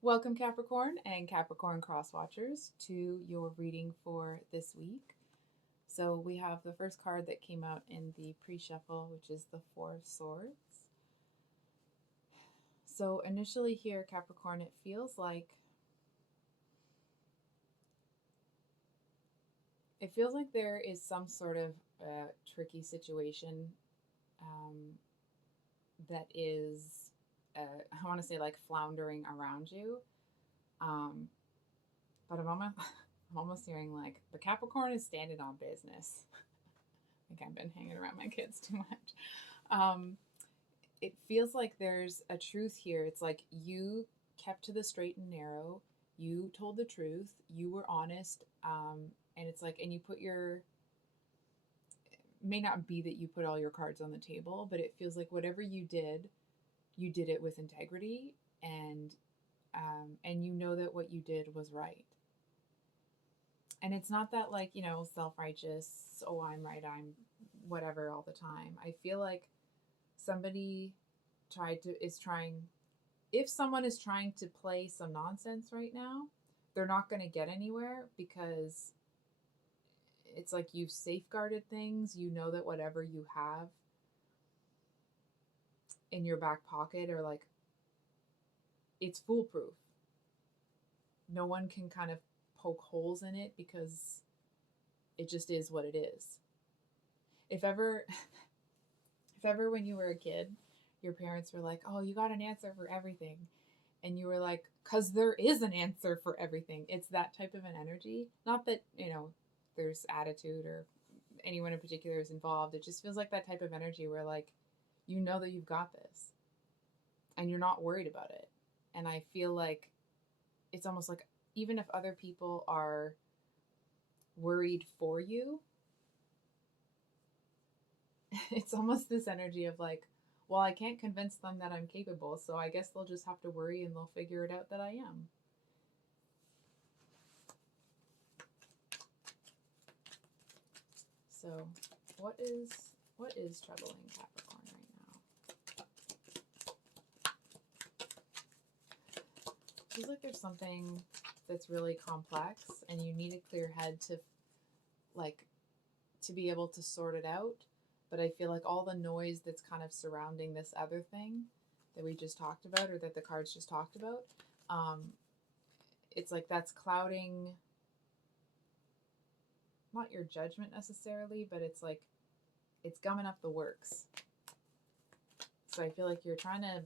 Welcome, Capricorn and Capricorn cross watchers, to your reading for this week. So, we have the first card that came out in the pre shuffle, which is the Four of Swords. So, initially, here, Capricorn, it feels like there is some sort of tricky situation um, that is, I want to say, like floundering around you. Um, but I'm almost hearing like the Capricorn is standing on business. I think I've been hanging around my kids too much. Um, it feels like there's a truth here. It's like you kept to the straight and narrow. You told the truth. You were honest. And it's like, and you put your, may not be that you put all your cards on the table, but it feels like whatever you did it with integrity, and you know that what you did was right. And it's not that, like, self-righteous, oh, I'm right, I'm whatever all the time. I feel like somebody tried to is trying if someone is trying to play some nonsense right now, they're not going to get anywhere because it's like you've safeguarded things. You know that whatever you have in your back pocket, or like, it's foolproof. No one can kind of poke holes in it because it just is what it is. If ever if ever when you were a kid, your parents were like, "Oh, you got an answer for everything." And you were like, "Cuz there is an answer for everything." It's that type of an energy. Not that, there's attitude or anyone in particular is involved. It just feels like that type of energy where, like, you know that you've got this and you're not worried about it. And I feel like it's almost like even if other people are worried for you, it's almost this energy of like, well, I can't convince them that I'm capable, so I guess they'll just have to worry and they'll figure it out that I am. So, what is troubling Capricorn right now? Feels like there's something that's really complex and you need a clear head to, like, to be able to sort it out. But I feel like all the noise that's kind of surrounding this other thing that we just talked about, or that the cards just talked about, um, it's like that's clouding not your judgment necessarily, but it's like it's gumming up the works. So I feel like you're trying to,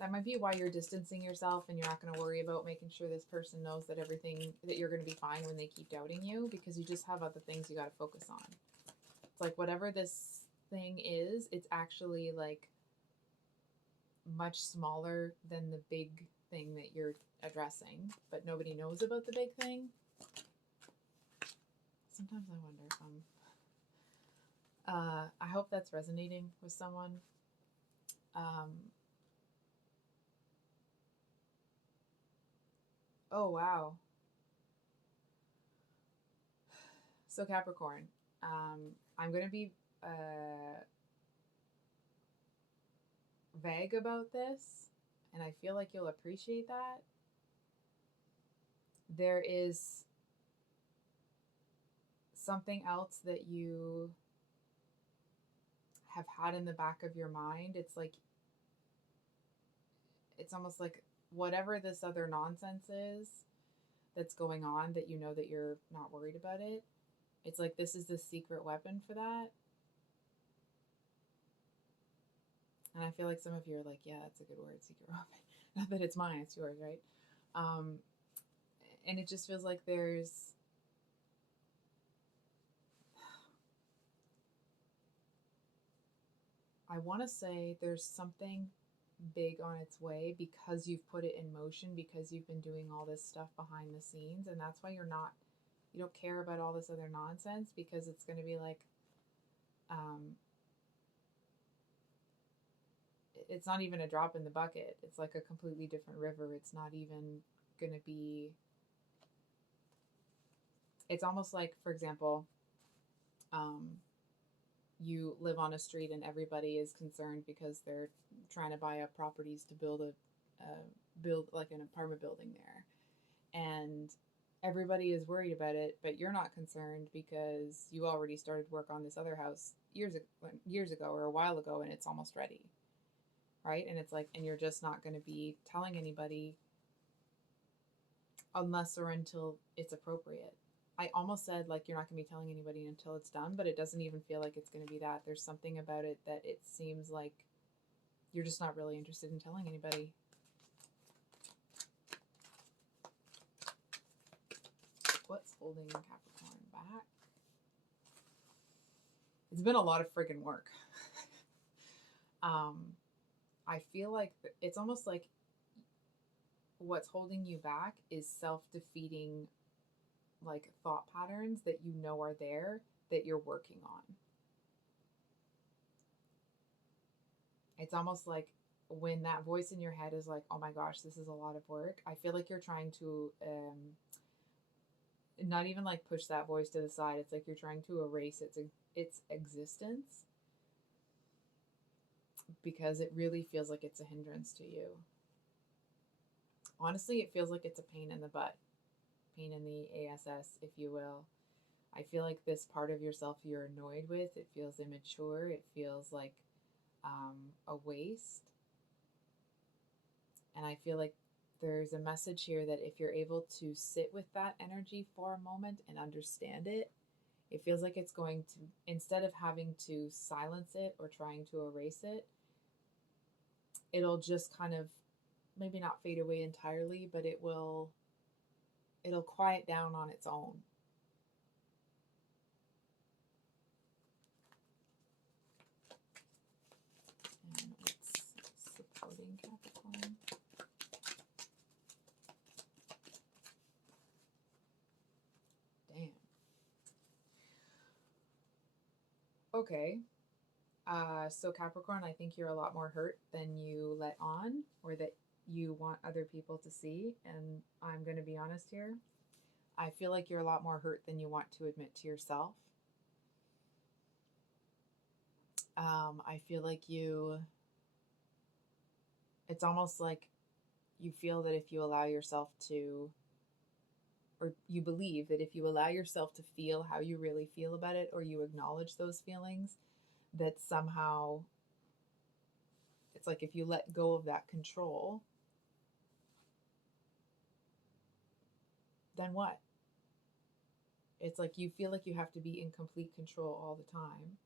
that might be why you're distancing yourself and you're not going to worry about making sure this person knows that everything, that you're going to be fine when they keep doubting you, because you just have other things you got to focus on. It's like whatever this thing is, it's actually like much smaller than the big thing that you're addressing, but nobody knows about the big thing. Sometimes I wonder if I hope that's resonating with someone. Um, oh, wow. So, Capricorn, I'm going to be vague about this, and I feel like you'll appreciate that. There is something else that you have had in the back of your mind. It's like, it's almost like whatever this other nonsense is that's going on, that you know that you're not worried about it. It's like this is the secret weapon for that. And I feel like some of you are like, yeah, that's a good word, secret weapon. Not that it's mine, it's yours, right? Um, and it just feels like I want to say there's something big on its way because you've put it in motion, because you've been doing all this stuff behind the scenes. And that's why you don't care about all this other nonsense, because it's going to be like, um, it's not even a drop in the bucket. It's like a completely different river. It's not even going to be, it's almost like, for example, um, you live on a street and everybody is concerned because they're trying to buy up properties to build a like an apartment building there, and everybody is worried about it, but you're not concerned because you already started work on this other house years ago or a while ago, and it's almost ready, right? And it's like, and you're just not going to be telling anybody unless or until it's appropriate. I almost said like you're not going to be telling anybody until it's done, but it doesn't even feel like it's going to be that. There's something about it that it seems like you're just not really interested in telling anybody. What's holding Capricorn back? It's been a lot of friggin' work. I feel like it's almost like what's holding you back is self-defeating like thought patterns that you know are there that you're working on. It's almost like when that voice in your head is like, oh my gosh, this is a lot of work. I feel like you're trying to not even like push that voice to the side. It's like you're trying to erase its existence because it really feels like it's a hindrance to you. Honestly, it feels like it's a pain in the butt, pain in the ass, if you will. I feel like this part of yourself you're annoyed with, it feels immature, it feels like a waste. And I feel like there's a message here that if you're able to sit with that energy for a moment and understand it, it feels like it's going to, instead of having to silence it or trying to erase it, it'll just kind of maybe not fade away entirely, but it'll quiet down on its own. And it's supporting Capricorn. Damn. Okay. So Capricorn, I think you're a lot more hurt than you let on or that you want other people to see. And I'm going to be honest here. I feel like you're a lot more hurt than you want to admit to yourself. I feel like it's almost like you feel that if you allow yourself to, or you believe that if you allow yourself to feel how you really feel about it, or you acknowledge those feelings, that somehow it's like if you let go of that control, then what? It's like you feel like you have to be in complete control all the time.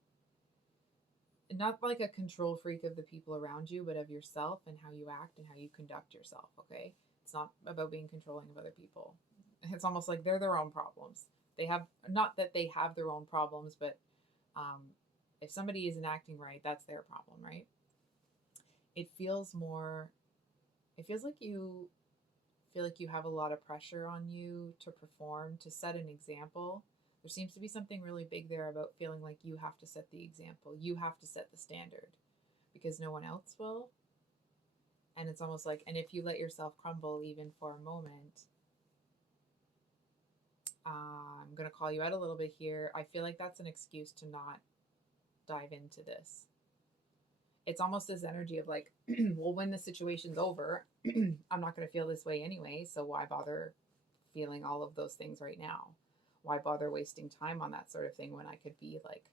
Not like a control freak of the people around you, but of yourself and how you act and how you conduct yourself, okay? It's not about being controlling of other people. It's almost like they're their own problems. They have, not that they have their own problems, but if somebody isn't acting right, that's their problem, right? It feels like you feel like you have a lot of pressure on you to perform, to set an example. There seems to be something really big there about feeling like you have to set the example. You have to set the standard because no one else will. And it's almost like, and if you let yourself crumble even for a moment, I'm going to call you out a little bit here. I feel like that's an excuse to not dive into this. It's almost this energy of like, well, when the situation's over, I'm not going to feel this way anyway. So why bother feeling all of those things right now? Why bother wasting time on that sort of thing when I could be like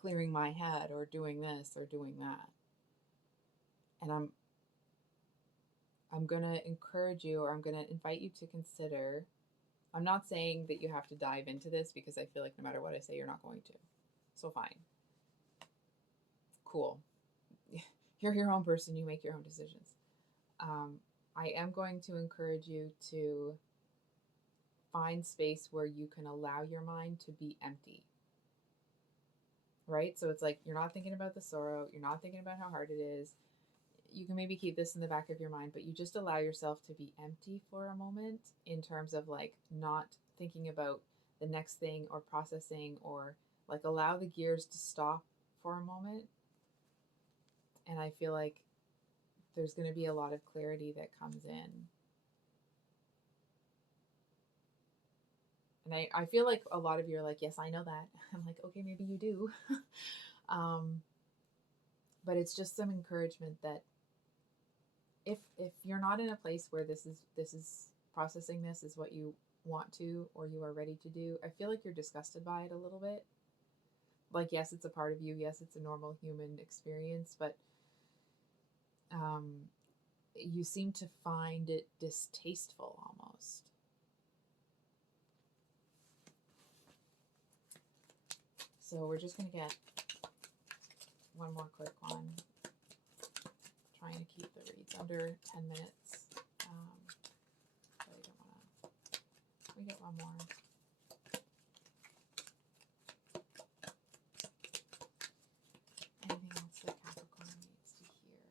clearing my head or doing this or doing that? And I'm going to encourage you, or I'm going to invite you to consider. I'm not saying that you have to dive into this because I feel like no matter what I say, you're not going to. So fine. Cool. You're your own person. You make your own decisions. I am going to encourage you to find space where you can allow your mind to be empty. Right? So it's like you're not thinking about the sorrow. You're not thinking about how hard it is. You can maybe keep this in the back of your mind, but you just allow yourself to be empty for a moment in terms of like not thinking about the next thing or processing, or like allow the gears to stop for a moment. And I feel like there's going to be a lot of clarity that comes in. And I feel like a lot of you are like, yes, I know that. I'm like, okay, maybe you do. But it's just some encouragement that if you're not in a place where this is processing, this is what you want to or you are ready to do, I feel like you're disgusted by it a little bit. Like, yes, it's a part of you. Yes, it's a normal human experience, but um, you seem to find it distasteful almost. So we're just going to get one more quick one. Trying to keep the reads under 10 minutes. But I don't want to. We get one more. Anything else that Capricorn needs to hear?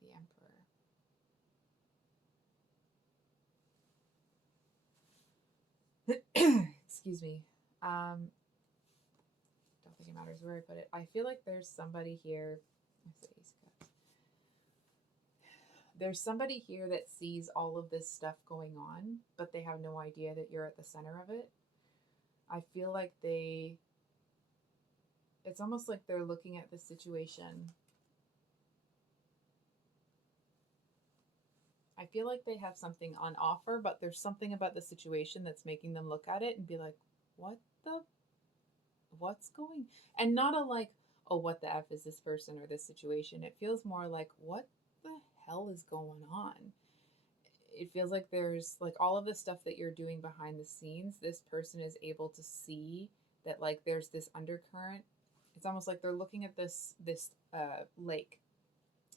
The Emperor. Excuse me. Don't think it matters where I put it. I feel like there's somebody here. There's somebody here that sees all of this stuff going on, but they have no idea that you're at the center of it. I feel like it's almost like they're looking at the situation. I feel like they have something on offer, but there's something about the situation that's making them look at it and be like, what's going, and not a like, oh, what the F is this person or this situation? It feels more like, what the hell is going on? It feels like there's like all of the stuff that you're doing behind the scenes, this person is able to see that like there's this undercurrent. It's almost like they're looking at this lake,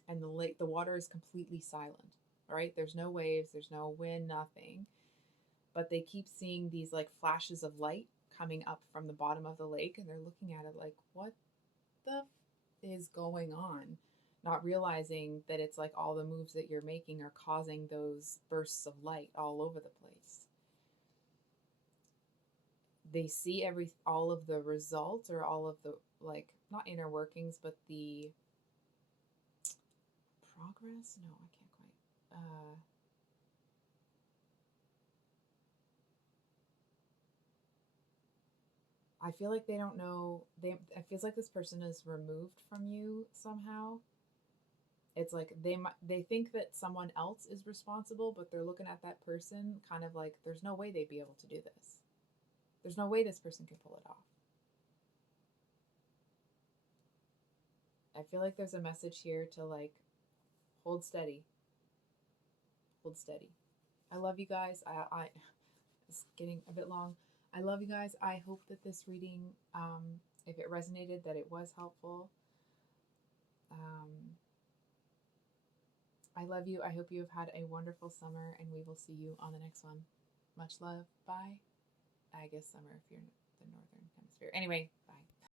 and the water is completely silent. All right, there's no waves, there's no wind, nothing, but they keep seeing these like flashes of light coming up from the bottom of the lake, and they're looking at it like, what the is going on? Not realizing that it's like all the moves that you're making are causing those bursts of light all over the place. They see all of the results, or all of the, like, not inner workings, but the progress. No, I can't quite. I feel like they don't know. It feels like this person is removed from you somehow. It's like they think that someone else is responsible, but they're looking at that person kind of like, there's no way they'd be able to do this. There's no way this person can pull it off. I feel like there's a message here to like, hold steady. Hold steady. I love you guys. I it's getting a bit long. I love you guys. I hope that this reading, if it resonated, that it was helpful. I love you. I hope you have had a wonderful summer, and we will see you on the next one. Much love. Bye. I guess summer if you're in the northern hemisphere. Anyway, bye.